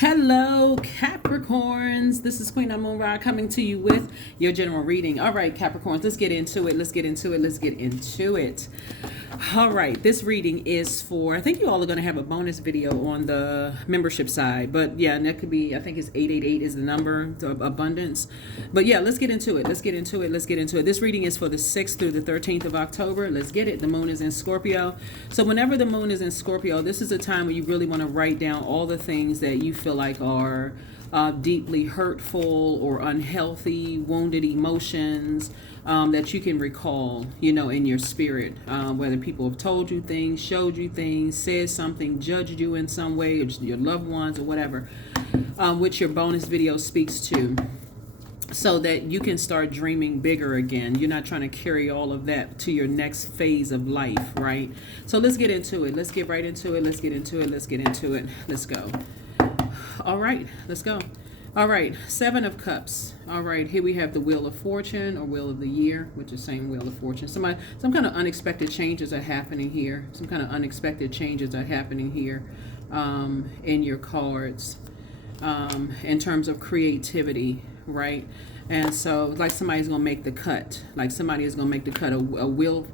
Hello, Capricorns. This is Queen Amun Ra coming to you with your general reading. All right, Capricorns, let's get into it. Let's get into it. Let's get into it. All right, this reading is for, I think you all are going to have a bonus video on the membership side. But yeah, and that could be, I think it's 888 is the number, the abundance. But yeah, let's get into it. Let's get into it. Let's get into it. This reading is for the 6th through the 13th of October. Let's get it. The moon is in Scorpio. So whenever the moon is in Scorpio, this is a time where you really want to write down all the things that you feel like are deeply hurtful or unhealthy, wounded emotions that you can recall, in your spirit. Whether people have told you things, showed you things, said something, judged you in some way, or just your loved ones or whatever, which your bonus video speaks to. So that you can start dreaming bigger again. You're not trying to carry all of that to your next phase of life, right? So let's get into it. Let's get right into it. Let's get into it. Let's get into it. Let's go. All right, let's go. All right, 7 of Cups. All right, here we have the Wheel of Fortune or Wheel of the Year, which is same Wheel of Fortune. Some kind of unexpected changes are happening here. Some kind of unexpected changes are happening here in your cards in terms of creativity, right? And so, like somebody's gonna make the cut. Like somebody is gonna make the cut. A Wheel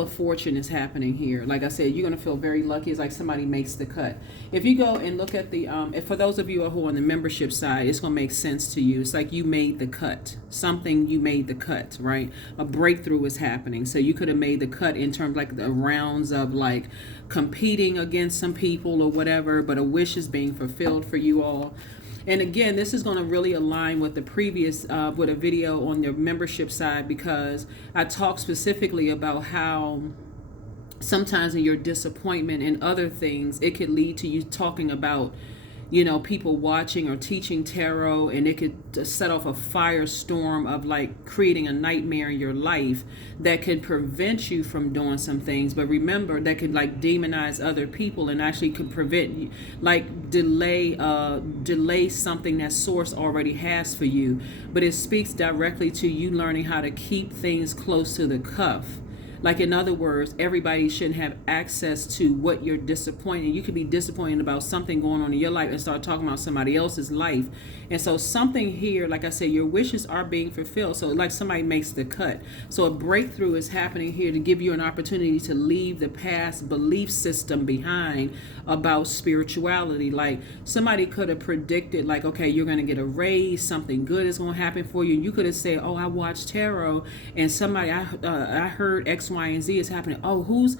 of Fortune is happening here. Like I said, you're going to feel very lucky. It's like somebody makes the cut. If you go and look at the, for those of you who are on the membership side, it's going to make sense to you. It's like you made the cut. Something you made the cut, right? A breakthrough is happening. So you could have made the cut in terms like the rounds of like competing against some people or whatever, but a wish is being fulfilled for you all. And again, this is going to really align with the previous, with a video on your membership side, because I talk specifically about how sometimes in your disappointment and other things, it could lead to you talking about, people watching or teaching tarot, and it could set off a firestorm of like creating a nightmare in your life that could prevent you from doing some things. But remember, that could like demonize other people and actually could prevent you, like delay something that source already has for you. But it speaks directly to you learning how to keep things close to the cuff. Like, in other words, everybody shouldn't have access to what you're disappointed. You could be disappointed about something going on in your life and start talking about somebody else's life. And so something here, like I said, your wishes are being fulfilled. So like somebody makes the cut. So a breakthrough is happening here to give you an opportunity to leave the past belief system behind about spirituality. Like somebody could have predicted like, okay, you're going to get a raise, something good is going to happen for you. And you could have said, oh, I watched tarot and somebody, I heard X, Y, and Z is happening. Oh, who's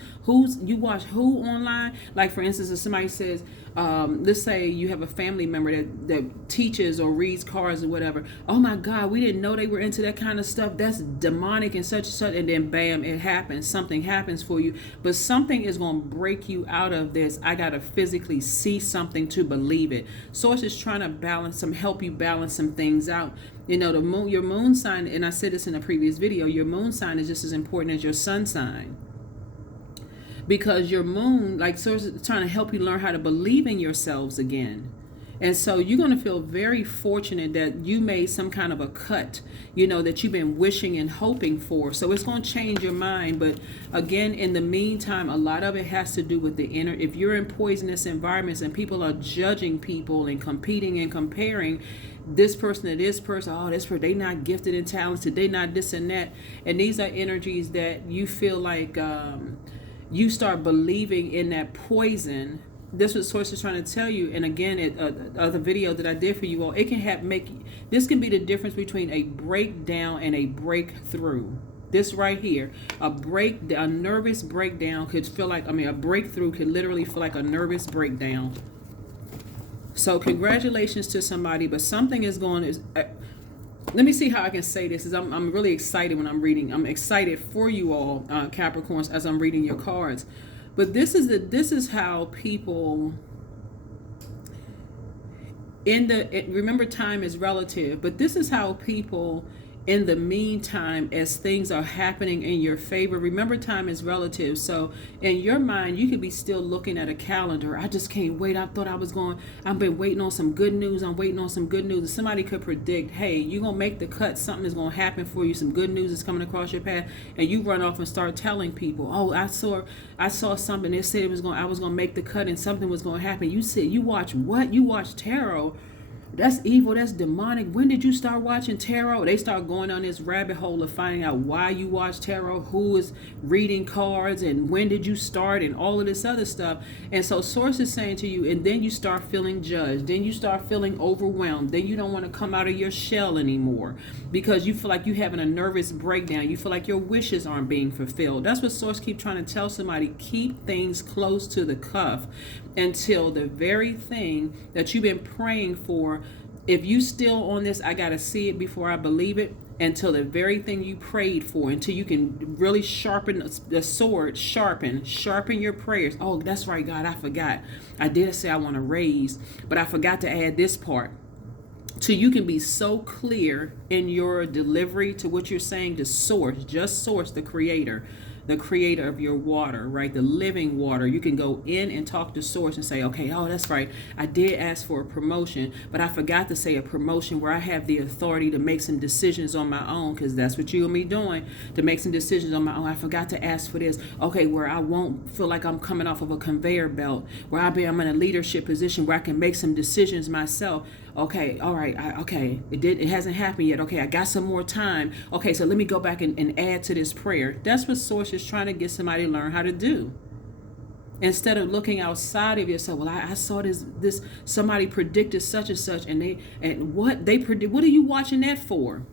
you watch who online? Like for instance, if somebody says, let's say you have a family member that teaches or reads cards or whatever. Oh my God, we didn't know they were into that kind of stuff. That's demonic and such and such. And then bam, it happens. Something happens for you. But something is going to break you out of this. I got to physically see something to believe it. Source is trying to help you balance some things out. The moon, your moon sign, and I said this in a previous video, your moon sign is just as important as your sun sign. Because your moon, like Source is trying to help you learn how to believe in yourselves again. And so you're going to feel very fortunate that you made some kind of a cut, that you've been wishing and hoping for. So it's going to change your mind. But again, in the meantime, a lot of it has to do with the inner. If you're in poisonous environments and people are judging people and competing and comparing this person to this person, oh, this person, they not gifted and talented, they not this and that. And these are energies that you feel like you start believing in that poison. This was Source is trying to tell you. And again, other video that I did for you all, it can this can be the difference between a breakdown and a breakthrough. This right here, a nervous breakdown could feel like, a breakthrough could literally feel like a nervous breakdown. So congratulations to somebody, but something is let me see how I can say this. I'm really excited when I'm reading. I'm excited for you all, Capricorns, as I'm reading your cards. But this is how people remember time is relative, but this is how people in the meantime, as things are happening in your favor, remember time is relative. So in your mind, you could be still looking at a calendar. I just can't wait. I've been waiting on some good news. I'm waiting on some good news. And somebody could predict, hey, you're going to make the cut. Something is going to happen for you. Some good news is coming across your path. And you run off and start telling people, oh, I saw something. They said I was going to make the cut and something was going to happen. You said, you watch what? You watch tarot. That's evil. That's demonic. When did you start watching tarot? They start going on this rabbit hole of finding out why you watch tarot, who is reading cards, and when did you start, and all of this other stuff. And so source is saying to you, and then you start feeling judged. Then you start feeling overwhelmed. Then you don't want to come out of your shell anymore because you feel like you're having a nervous breakdown. You feel like your wishes aren't being fulfilled. That's what source keep trying to tell somebody. Keep things close to the cuff until the very thing that you've been praying for. If you still on this, I got to see it before I believe it, until the very thing you prayed for, until you can really sharpen the sword, sharpen your prayers. Oh, that's right, God, I forgot. I did say I want to raise, but I forgot to add this part. So you can be so clear in your delivery to what you're saying to source, just source, the creator of your water, right? The living water. You can go in and talk to source and say, okay, oh, that's right. I did ask for a promotion, but I forgot to say a promotion where I have the authority to make some decisions on my own, because that's what you're going to be doing, to make some decisions on my own. I forgot to ask for this. Okay, where I won't feel like I'm coming off of a conveyor belt, where I'm in a leadership position where I can make some decisions myself. Okay, all right, it hasn't happened yet. Okay, I got some more time. Okay, so let me go back and add to this prayer. That's what source is trying to get somebody to learn how to do. Instead of looking outside of yourself, well, I saw this somebody predicted such and such, and what they predict. What are you watching that for?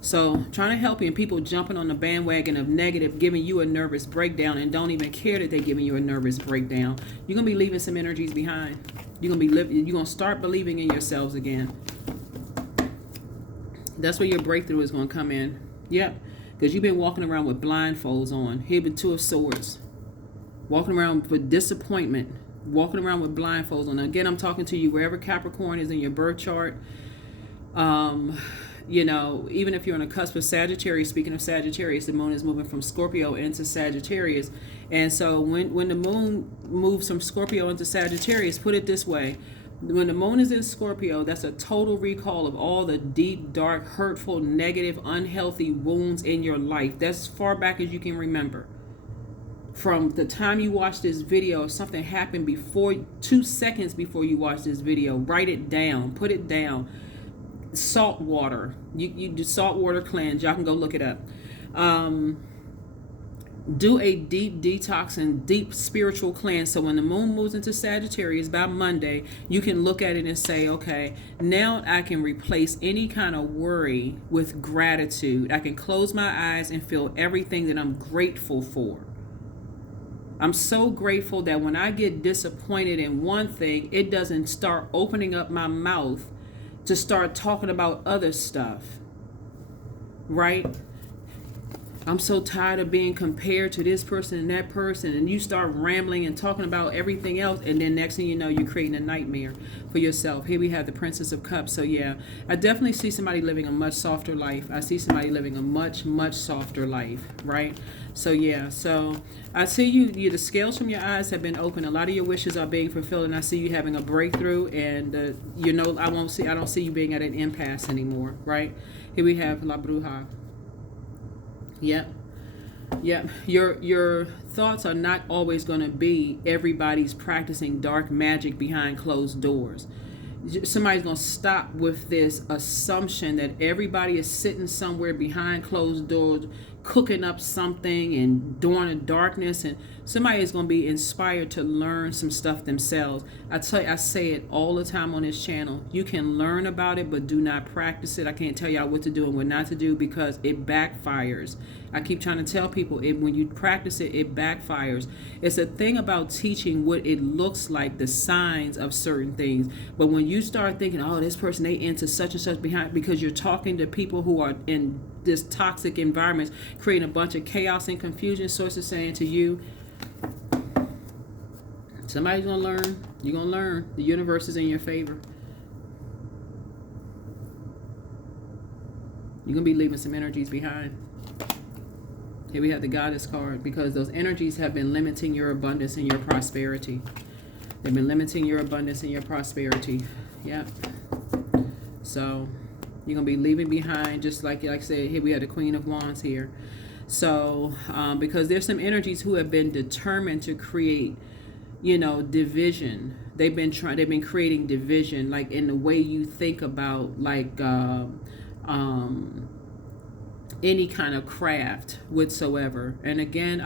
So trying to help you, and people jumping on the bandwagon of negative, giving you a nervous breakdown, and don't even care that they're giving you a nervous breakdown. You're gonna be leaving some energies behind. You're gonna start believing in yourselves again. That's where your breakthrough is gonna come in. Yep, because you've been walking around with blindfolds on. Here been Two of Swords, walking around with disappointment, walking around with blindfolds on. Again, I'm talking to you wherever Capricorn is in your birth chart. Even if you're on a cusp of Sagittarius, speaking of Sagittarius, the moon is moving from Scorpio into Sagittarius. And so when the moon moves from Scorpio into Sagittarius, put it this way. When the moon is in Scorpio, that's a total recall of all the deep, dark, hurtful, negative, unhealthy wounds in your life. That's as far back as you can remember. From the time you watch this video, if something happened 2 seconds before you watch this video, write it down, put it down. Salt water, you do salt water cleanse. Y'all can go look it up. Do a deep detox and deep spiritual cleanse. So when the moon moves into Sagittarius by Monday, you can look at it and say, okay, now I can replace any kind of worry with gratitude. I can close my eyes and feel everything that I'm grateful for. I'm so grateful that when I get disappointed in one thing, it doesn't start opening up my mouth to start talking about other stuff, right? I'm so tired of being compared to this person and that person, and you start rambling and talking about everything else, and then next thing you know, you're creating a nightmare for yourself. Here we have the Princess of Cups. So yeah, I definitely see somebody living a much softer life. I see somebody living a much, much softer life, right? So yeah, so I see you the scales from your eyes have been open. A lot of your wishes are being fulfilled, and I see you having a breakthrough, and I don't see you being at an impasse anymore, right? Here we have La Bruja. Yep. Your thoughts are not always going to be everybody's practicing dark magic behind closed doors. Somebody's going to stop with this assumption that everybody is sitting somewhere behind closed doors cooking up something and during the darkness, and somebody is going to be inspired to learn some stuff themselves. I say it all the time on this channel. You can learn about it, but do not practice it. I can't tell y'all what to do and what not to do because it backfires. I keep trying to tell people, when you practice it, it backfires. It's a thing about teaching what it looks like, the signs of certain things. But when you start thinking, oh, this person, they into such and such behind, because you're talking to people who are in this toxic environment, creating a bunch of chaos and confusion. Sources saying to you, somebody's gonna learn. You're gonna learn. The universe is in your favor. You're going to be leaving some energies behind. Here we have the Goddess card, because those energies have been limiting your abundance and your prosperity. They've been limiting your abundance and your prosperity. Yep. So you're going to be leaving behind, just like I said, here we have the Queen of Wands here. So because there's some energies who have been determined to create, you know, division. They've been creating division, like in the way you think about, like any kind of craft whatsoever. And again,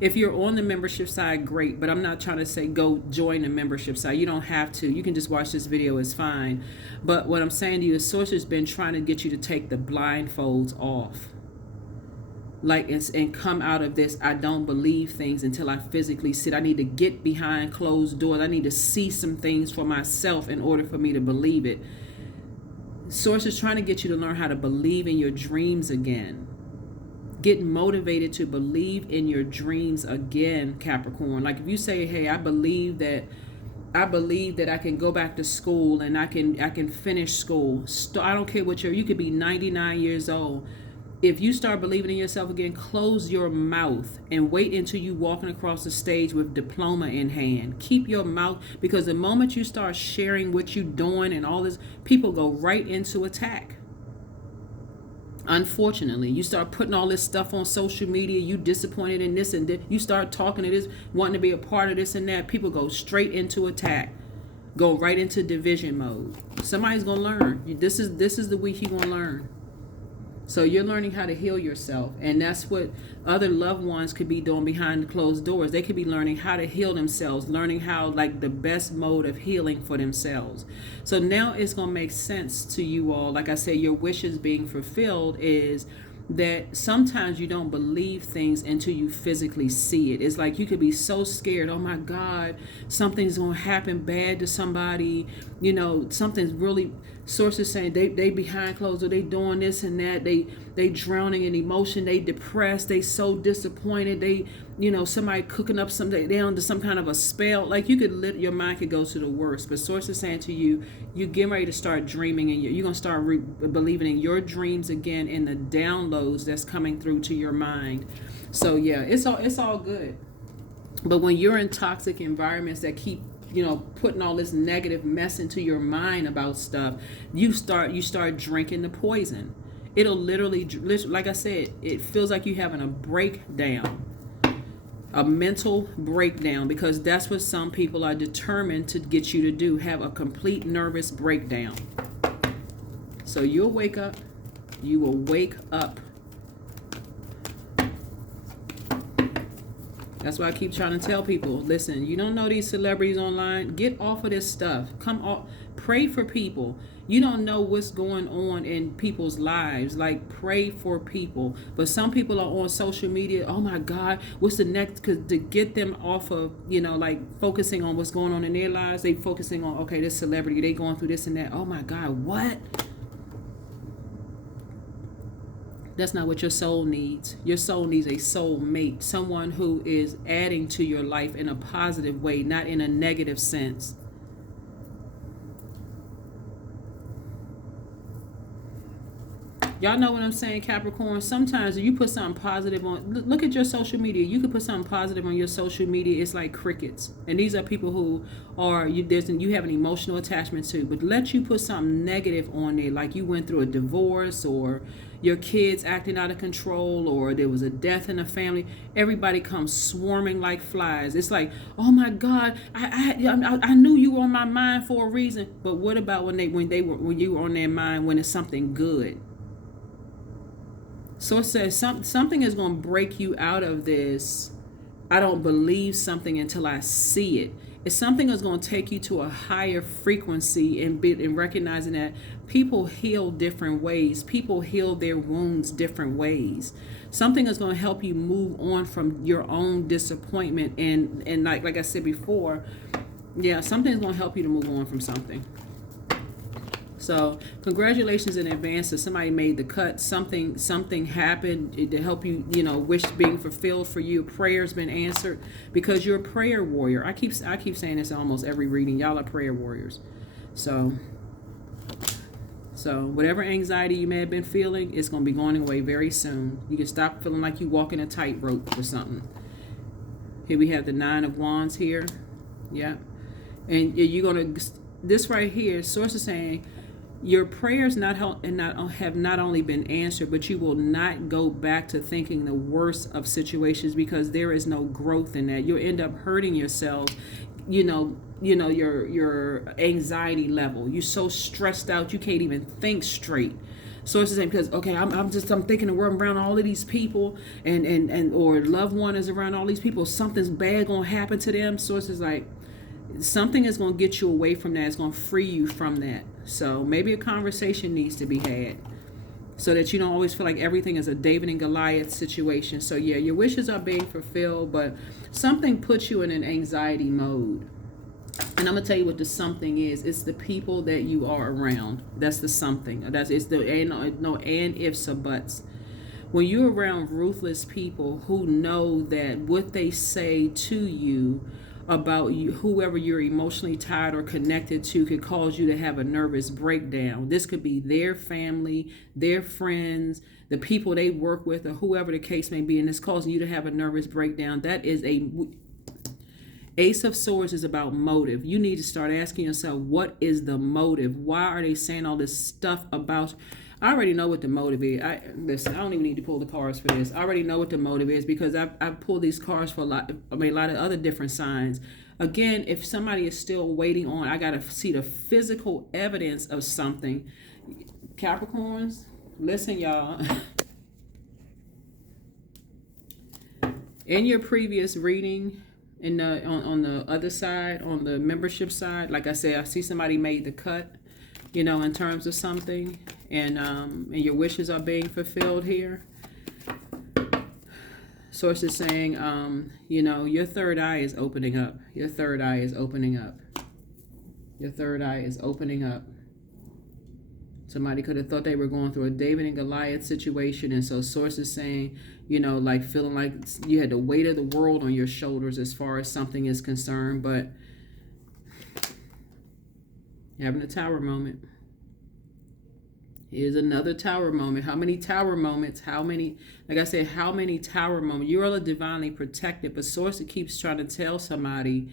if you're on the membership side, great, but I'm not trying to say go join the membership side. You don't have to. You can just watch this video, it's fine. But what I'm saying to you is Source has been trying to get you to take the blindfolds off. Like, and come out of this, I don't believe things until I physically sit. I need to get behind closed doors. I need to see some things for myself in order for me to believe it. Source is trying to get you to learn how to believe in your dreams again. Get motivated to believe in your dreams again, Capricorn. Like if you say, hey, I believe that I can go back to school and I can finish school. I don't care what you could be 99 years old. If you start believing in yourself again, close your mouth and wait until you walking across the stage with diploma in hand. Keep your mouth, because the moment you start sharing what you're doing and all this, people go right into attack. Unfortunately, you start putting all this stuff on social media, you disappointed in this and that, you start talking to this, wanting to be a part of this and that, people go straight into attack. Go right into division mode. Somebody's going to learn. This is the week you're going to learn. So you're learning how to heal yourself. And that's what other loved ones could be doing behind the closed doors. They could be learning how to heal themselves, learning how, like, the best mode of healing for themselves. So now it's going to make sense to you all. Like I said, your wishes being fulfilled is that sometimes you don't believe things until you physically see it. It's like you could be so scared. Oh my God, something's going to happen bad to somebody. You know, something's really... Sources saying they behind closed doors, they doing this and that, they drowning in emotion, they depressed, they so disappointed, they, you know, somebody cooking up something, they under some kind of a spell. Like you could your mind could go to the worst. But Sources saying to you, you getting ready to start dreaming, and you're gonna start believing in your dreams again, in the downloads that's coming through to your mind. So yeah, it's all good. But when you're in toxic environments that keep, you know, putting all this negative mess into your mind about stuff, you start drinking the poison. It'll literally, like I said, it feels like you're having a breakdown, a mental breakdown, because that's what some people are determined to get you to do, have a complete nervous breakdown. So you'll wake up. You will wake up. That's why I keep trying to tell people, listen, you don't know these celebrities online. Get off of this stuff. Come off. Pray for people. You don't know what's going on in people's lives. Like, pray for people. But some people are on social media. Oh my God, what's the next? Because to get them off of, you know, like focusing on what's going on in their lives, they focusing on, okay, this celebrity, they going through this and that. Oh my God, what? That's not what your soul needs. Your soul needs a soul mate, someone who is adding to your life in a positive way, not in a negative sense. Y'all know what I'm saying, Capricorn? Sometimes if you put something positive on, look at your social media. You could put something positive on your social media. It's like crickets. And these are people who are, you have an emotional attachment to. But let you put something negative on there, like you went through a divorce, or your kids acting out of control, or there was a death in the family. Everybody comes swarming like flies. It's like, oh my God, I knew you were on my mind for a reason. But what about when you were on their mind when it's something good? So it says something is going to break you out of this. I don't believe something until I see it. It's something that's going to take you to a higher frequency, and recognizing that people heal different ways. People heal their wounds different ways. Something is going to help you move on from your own disappointment. And like I said before, yeah, something's going to help you to move on from something. So congratulations in advance if somebody made the cut. Something happened to help you, you know, wish being fulfilled for you. Prayer's been answered, because you're a prayer warrior. I keep saying this in almost every reading. Y'all are prayer warriors. So So whatever anxiety you may have been feeling, it's going to be going away very soon. You can stop feeling like you walking a tightrope or something. Here we have the Nine of Wands here. Yeah. And you're going to, this right here, Source is saying, your prayers have not only been answered, but you will not go back to thinking the worst of situations, because there is no growth in that. You'll end up hurting yourself. Your anxiety level. You're so stressed out you can't even think straight. So it's the same, because okay, I'm thinking the world around all of these people, and or loved one is around all these people. Something's bad gonna happen to them. So it's like something is gonna get you away from that. It's gonna free you from that. So maybe a conversation needs to be had, so that you don't always feel like everything is a David and Goliath situation. So yeah, your wishes are being fulfilled, but something puts you in an anxiety mode. And I'm gonna tell you what the something is. It's the people that you are around. That's the something. It's the and ifs or buts. When you're around ruthless people who know that what they say to you about you, whoever you're emotionally tied or connected to, could cause you to have a nervous breakdown. This could be their family, their friends, the people they work with, or whoever the case may be, and it's causing you to have a nervous breakdown. That is a Ace of Swords is about motive. You need to start asking yourself, what is the motive? Why are they saying all this stuff about? I already know what the motive is. Listen, I don't even need to pull the cards for this. I already know what the motive is, because I've pulled these cards for a lot of other different signs. Again, if somebody is still waiting on, I got to see the physical evidence of something. Capricorns, listen, y'all. In your previous reading, on the other side, on the membership side, like I said, I see somebody made the cut, in terms of something, and your wishes are being fulfilled here. Source is saying, your third eye is opening up. Your third eye is opening up. Your third eye is opening up. Somebody could have thought they were going through a David and Goliath situation, and so Source is saying, like feeling like you had the weight of the world on your shoulders as far as something is concerned, but having a tower moment. Here's another tower moment. How many tower moments? Like I said, how many tower moments? You are divinely protected, but Source keeps trying to tell somebody,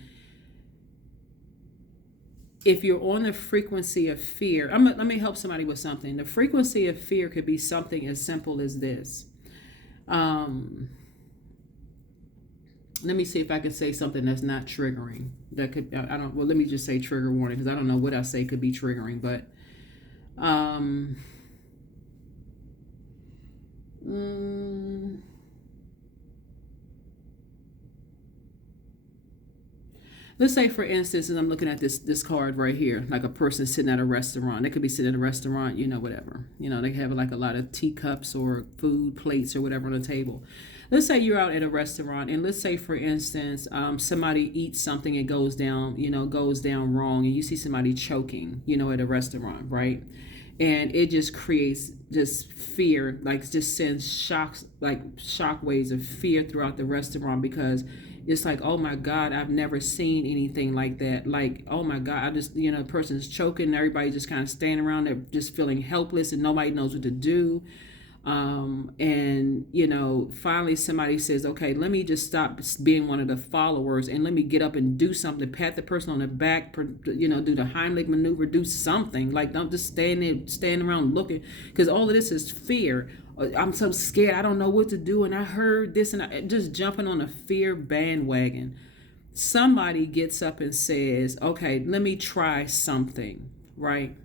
if you're on the frequency of fear, let me help somebody with something. The frequency of fear could be something as simple as this. Let me see if I can say something that's not triggering. That could, let me just say trigger warning, because I don't know what I say could be triggering, but let's say, for instance, and I'm looking at this card right here, like a person sitting at a restaurant. They could be sitting at a restaurant, whatever. They have like a lot of teacups or food plates or whatever on the table. Let's say you're out at a restaurant, and let's say, for instance, somebody eats something and goes down wrong, and you see somebody choking, at a restaurant, right? And it just creates just fear, like just sends shock waves of fear throughout the restaurant, because it's like, oh my God, I've never seen anything like that. Like, oh my God, I just, the person's choking, everybody just kind of standing around, they're just feeling helpless and nobody knows what to do. And finally somebody says, okay, let me just stop being one of the followers and let me get up and do something, pat the person on the back, do the Heimlich maneuver, do something. Like, don't just stand around looking, because all of this is fear. I'm so scared, I don't know what to do, and I heard this, and just jumping on a fear bandwagon. Somebody gets up and says, okay, let me try something, right?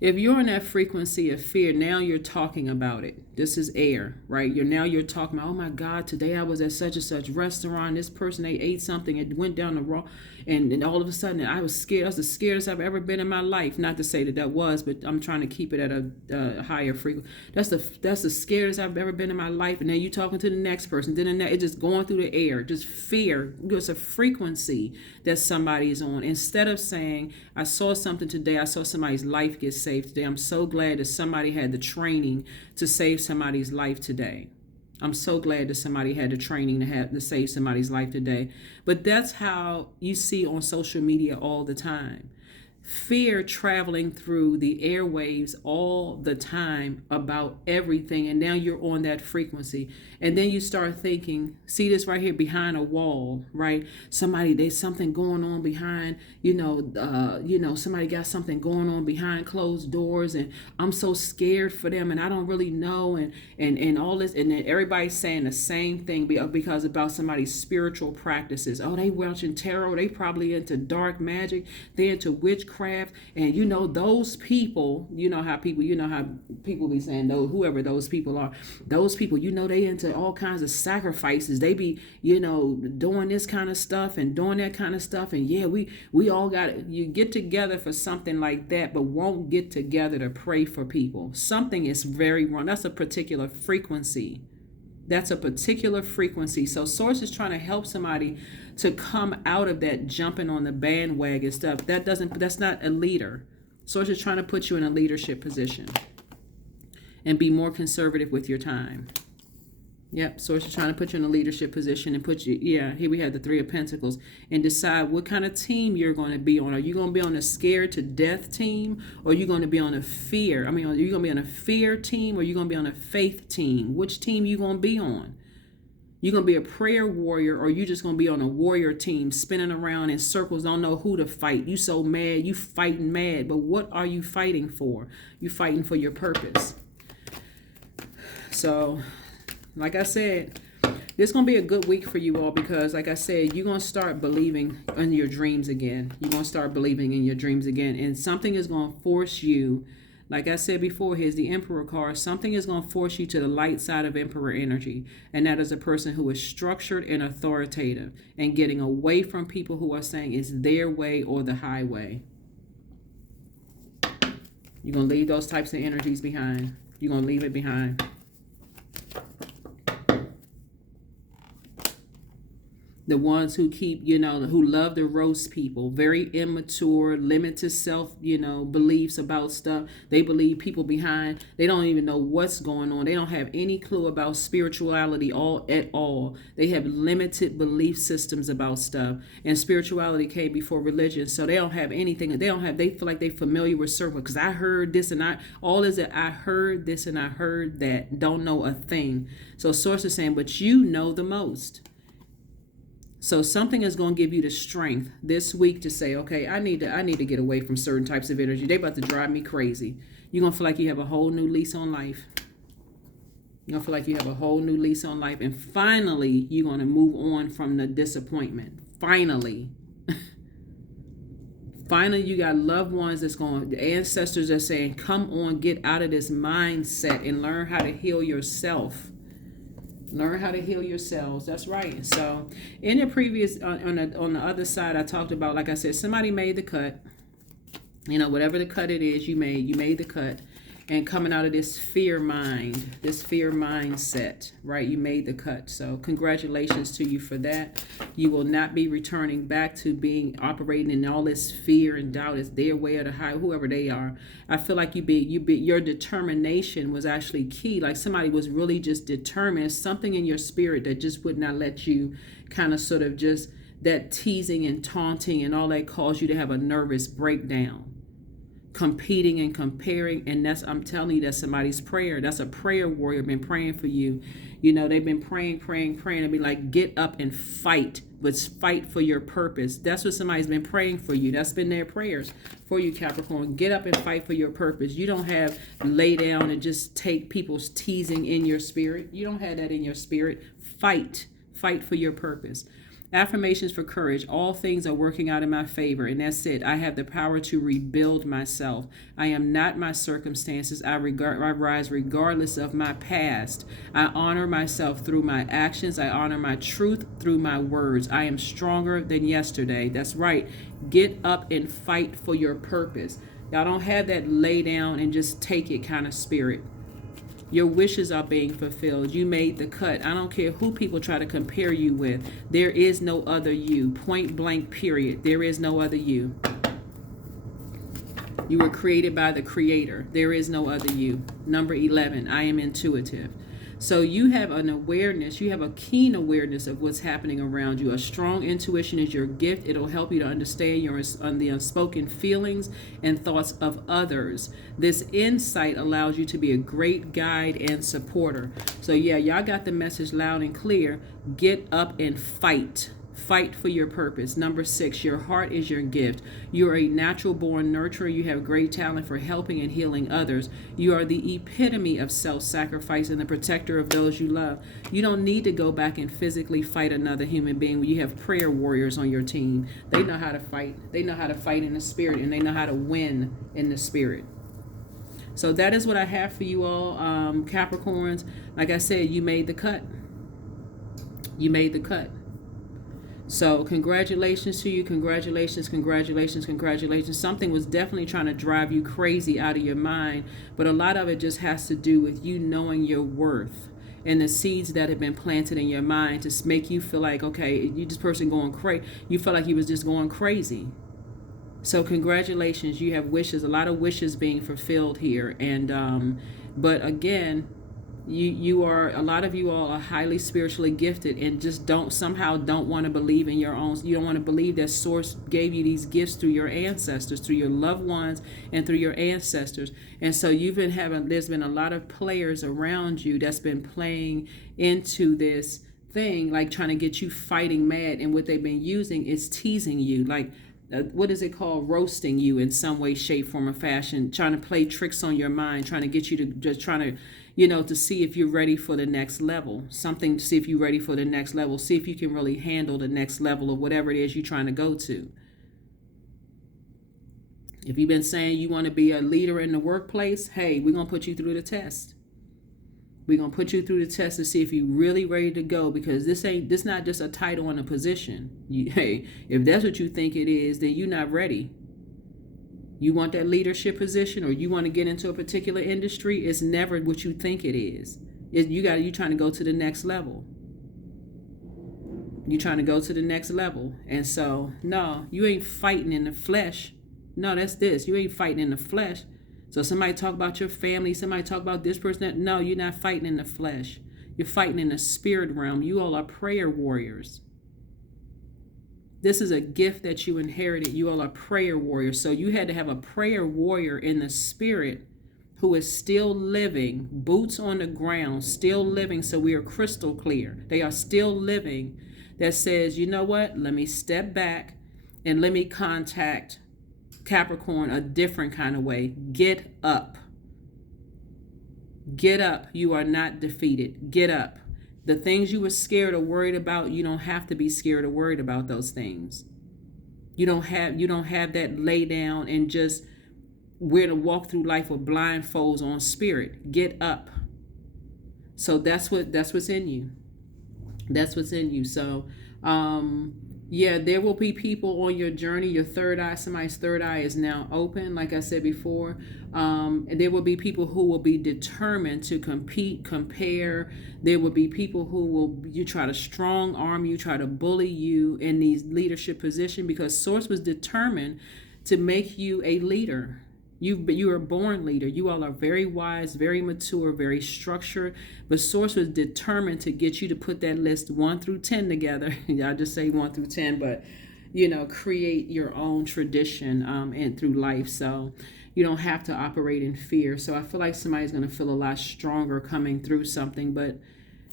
If you're in that frequency of fear, now you're talking about it. This is air, right? You're talking about, oh my God, today I was at such and such restaurant. This person, they ate something, it went down the wrong, and all of a sudden I was scared. I was the scariest I've ever been in my life. Not to say that was, but I'm trying to keep it at a higher frequency. That's the scariest I've ever been in my life. And then you talking to the next person, then it's just going through the air, just fear. It's a frequency that somebody is on. Instead of saying, I saw something today, I saw somebody's life get saved today. I'm so glad that somebody had the training to save somebody's life today. I'm so glad that somebody had the training to save somebody's life today. But that's how you see on social media all the time. fear traveling through the airwaves all the time about everything, and now you're on that frequency, and then you start thinking, see this right here behind a wall, right? There's something going on behind, somebody got something going on behind closed doors, and I'm so scared for them, and I don't really know, and all this, and then everybody's saying the same thing because about somebody's spiritual practices. Oh, they watching tarot, they probably into dark magic, they're into witchcraft, and those people, how people be saying, those, whoever those people are, those people, they into all kinds of sacrifices, they be doing this kind of stuff and doing that kind of stuff, and yeah, we all got, you get together for something like that, but won't get together to pray for people. Something is very wrong. That's a particular frequency. So source is trying to help somebody to come out of that jumping on the bandwagon stuff. That's not a leader. Source is trying to put you in a leadership position and be more conservative with your time. Yep, Source is trying to put you in a leadership position and put you, here we have the Three of Pentacles, and decide what kind of team you're going to be on. Are you going to be on a scared to death team, or are you going to be on a fear? Are you going to be on a fear team, or are you going to be on a faith team? Which team you going to be on? You going to be a prayer warrior, or you just going to be on a warrior team spinning around in circles, don't know who to fight? You so mad, you fighting mad, but what are you fighting for? You fighting for your purpose. So, like I said, this is going to be a good week for you all, because like I said, you're going to start believing in your dreams again. You're going to start believing in your dreams again. And something is going to force you, like I said before, here's the Emperor card. Something is going to force you to the light side of Emperor energy. And that is a person who is structured and authoritative, and getting away from people who are saying it's their way or the highway. You're going to leave those types of energies behind. You're going to leave it behind. The ones who keep, who love to roast people, very immature, limited self, beliefs about stuff. They believe people behind, they don't even know what's going on. They don't have any clue about spirituality at all. They have limited belief systems about stuff. And spirituality came before religion. So they don't have anything. They feel like they're familiar with certain, because I heard this and I heard this and I heard that. Don't know a thing. So Source is saying, but you know the most. So something is going to give you the strength this week to say, okay, I need to get away from certain types of energy. They about to drive me crazy. You're going to feel like you have a whole new lease on life. You're going to feel like you have a whole new lease on life. And finally, you're going to move on from the disappointment. Finally. Finally, you got loved ones the ancestors are saying, come on, get out of this mindset and learn how to heal yourself. Learn how to heal yourselves. That's right. So in the previous, on the other side, I talked about, like I said, somebody made the cut. Whatever the cut it is, you made the cut. And coming out of this fear mindset, right? You made the cut. So congratulations to you for that. You will not be returning back to operating in all this fear and doubt. It's their way or the high, whoever they are. I feel like your determination was actually key. Like somebody was really just determined. Something in your spirit that just would not let you kind of sort of just that teasing and taunting and all that caused you to have a nervous breakdown. Competing and comparing, and I'm telling you, that's somebody's prayer. That's a prayer warrior been praying for you. They've been praying and be like, get up and fight, but fight for your purpose. That's what somebody's been praying for you. That's been their prayers for you, Capricorn. Get up and fight for your purpose. You don't have lay down and just take people's teasing in your spirit. You don't have that in your spirit. Fight for your purpose. Affirmations for courage. All things are working out in my favor. And that's it. I have the power to rebuild myself. I am not my circumstances. I rise regardless of my past. I honor myself through my actions. I honor my truth through my words. I am stronger than yesterday. That's right. Get up and fight for your purpose. Y'all don't have that lay down and just take it kind of spirit. Your wishes are being fulfilled. You made the cut. I don't care who people try to compare you with. There is no other you. Point blank, period. There is no other you. You were created by the Creator. There is no other you. Number 11, I am intuitive. So you have an awareness, you have a keen awareness of what's happening around you. A strong intuition is your gift. It'll help you to understand the unspoken feelings and thoughts of others. This insight allows you to be a great guide and supporter. So yeah, y'all got the message loud and clear. Get up and fight. Fight for your purpose. Number 6, your heart is your gift. You are a natural born nurturer. You have great talent for helping and healing others. You are the epitome of self-sacrifice and the protector of those you love. You don't need to go back and physically fight another human being when you have prayer warriors on your team. They know how to fight. They know how to fight in the spirit, and they know how to win in the spirit. So that is what I have for you all, Capricorns. Like I said, you made the cut. You made the cut. So congratulations to you. Congratulations, congratulations, congratulations. Something was definitely trying to drive you crazy out of your mind, but a lot of it just has to do with you knowing your worth and the seeds that have been planted in your mind to make you feel like, okay, you this person going crazy. You felt like you was just going crazy. So congratulations, you have wishes, a lot of wishes being fulfilled here. And but again, you are, a lot of you all are highly spiritually gifted and just don't want to believe in your own. You don't want to believe that source gave you these gifts through your ancestors, through your loved ones, and through your ancestors. And so there's been a lot of players around you that's been playing into this thing, like trying to get you fighting mad. And what they've been using is teasing you, like what is it called, roasting you in some way, shape, form, or fashion, trying to play tricks on your mind, trying to get you to just trying to, to see if you're ready for the next level, something to see if you're ready for the next level, see if you can really handle the next level of whatever it is you're trying to go to. If you've been saying you want to be a leader in the workplace, hey, we're going to put you through the test. We're going to put you through the test to see if you're really ready to go, because this not just a title and a position. Hey, if that's what you think it is, then you're not ready. You want that leadership position, or you want to get into a particular industry, it's never what you think it is. You're trying to go to the next level. You're trying to go to the next level. And so, no, you ain't fighting in the flesh. No, that's this. You ain't fighting in the flesh. So somebody talk about your family, somebody talk about this person. No, you're not fighting in the flesh. You're fighting in the spirit realm. You all are prayer warriors. This is a gift that you inherited. You all are prayer warriors. So you had to have a prayer warrior in the spirit who is still living, boots on the ground, still living. So we are crystal clear. They are still living. That says, you know what? Let me step back and let me contact Capricorn a different kind of way. Get up. Get up. You are not defeated. Get up. The things you were scared or worried about, you don't have to be scared or worried about those things. You don't have that lay down and just we're to walk through life with blindfolds on spirit. Get up. So that's what's in you. That's what's in you. So yeah, there will be people on your journey. Your third eye, somebody's third eye is now open, like I said before. And there will be people who will be determined to compete, compare. There will be people who you try to strong arm you, try to bully you in these leadership positions, because Source was determined to make you a leader. You are a born leader. You all are very wise, very mature, very structured. But Source was determined to get you to put that list 1 through 10 together. I just say 1 through 10, but create your own tradition and through life. So you don't have to operate in fear. So I feel like somebody's going to feel a lot stronger coming through something, but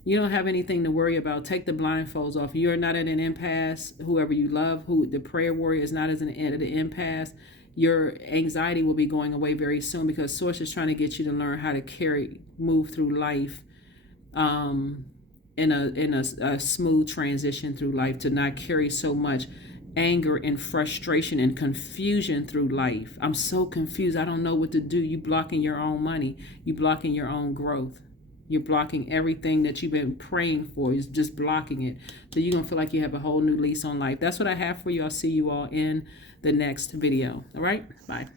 you don't have anything to worry about. Take the blindfolds off. You're not at an impasse. Whoever you love, the prayer warrior is not at an impasse. Your anxiety will be going away very soon, because Source is trying to get you to learn how to move through life in a smooth transition through life, to not carry so much anger and frustration and confusion through life. I'm so confused. I don't know what to do. You blocking your own money. You blocking your own growth. You're blocking everything that you've been praying for. Is just blocking it. So you're going to feel like you have a whole new lease on life. That's what I have for you. I'll see you all in the next video. All right? Bye.